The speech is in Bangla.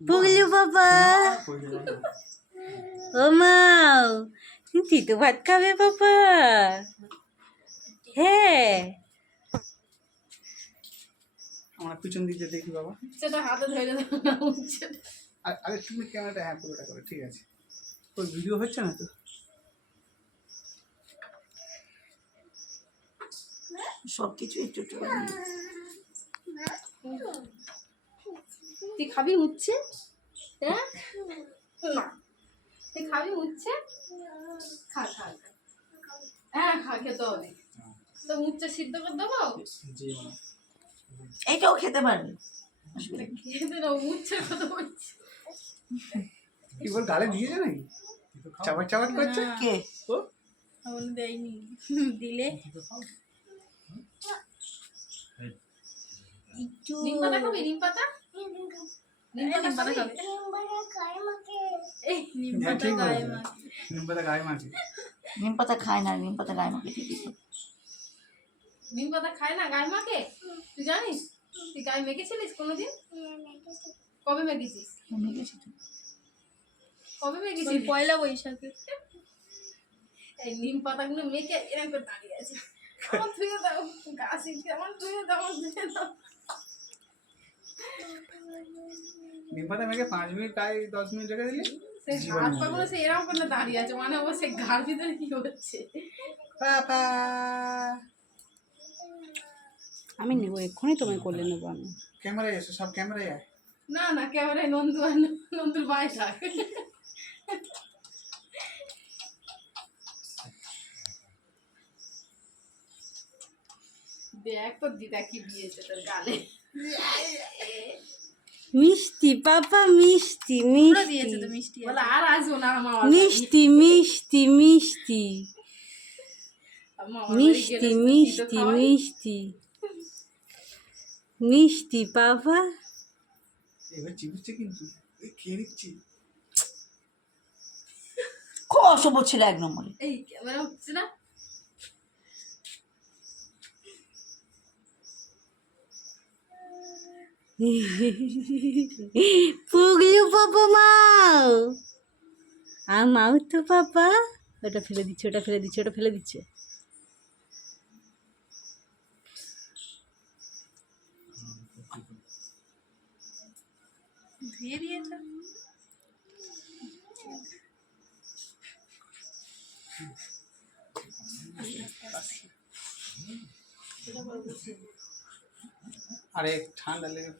পুগলু বাবা, ও মাও তিতো ভাত খাবে বাবা? হ্যাঁ, আমরা পিছন দিকে দেখি বাবা। সেটা হাতে ধরে আর আরে তুমি ক্যামেরাটা হ্যাঁ পুরোটা করে, ঠিক আছে। ওই ভিডিও হচ্ছে না তো? সব কিছু একটু একটু করে নিই। তুই খাবি উচ্ছে? হ্যাঁ না, তুই খাবি উচ্ছে? খা খা খা। হ্যাঁ খা, খেতে হবে তো। উচ্ছে সিদ্ধ করে দেবো? এইটাও খেতে পারবে। খেতে না, উচ্ছের কথা বলছি। কি বল, গালে দিয়েছে নাকি? চাবাট চাবাট করছে কে? ও আমার দেয়নি, দিলে একটু নিম পাতা খাবি? নিম পাতা, নিম পাতা খাবি? এই নিম হ্যাঁ, পাতা ঠিক গায়ে বলেছে। মাখে। নিম পাতা গায়ে মাখে। নিম পাতা খায় না, নিম পাতা গায়ে মাখে ঠিকই তো। নিম পাতা খায় না, গায়ে মাখে? তুই জানিস? তুই গায়ে মেখেছিলিস কোনোদিন? কবে মেখেছিস? মেখেছি তো। কবে মেখেছিস? পয়লা বৈশাখে। এই নিম পাতাগুলো মেখে এরকম করে দাঁড়িয়ে আছে। আমার ধুয়ে দাও, গা শিখছে আমার, ধুয়ে দাও, আমার ধুয়ে দাও। নিম পাতা মেখে 5 মিনিট গায়ে 10 মিনিট রেখে দিলে সে জীবাণু হাত মরে পাগুলো যাবে। সে এরকম করে দাঁড়িয়ে আছে, মানে ও সে ঘাড় ভিতরে কি হচ্ছে। পাপা আমি নেবো এক্ষুনি, তোমায় করলে নেবো আমি। ক্যামেরায় এসো, সব ক্যামেরায় আয়। না না, ক্যামেরায় নন্দু আর নন্দুর বাই থাক। দেখ তো দিদা কি দিয়েছে তোর গালে। মিষ্টি পাপা, মিষ্টি পুরো দিয়েছে তো মিষ্টি মিষ্টি, বলে আর আসবো না আমার বাড়ি। মিষ্টি মিষ্টি মিষ্টি আমার বাড়ি মিষ্টি গেলে শুধু তিতো মিষ্টি খাওয়াই। মিষ্টি মিষ্টি পাপা। এবার চিবিচ্ছে কিন্তু, এই খেয়ে নিচ্ছি। খুব অসভ্য ছিল এক নম্বরে। এই ক্যামেরা হচ্ছে না। পুগলু পাপা মাও, মাও তো পাপা। ওটা ফেলে দিচ্ছে, ওটা ফেলে দিচ্ছে, ওটা ফেলে দিচ্ছে। ধুয়ে দিয়েছে। আরে ঠান্ডা লেগে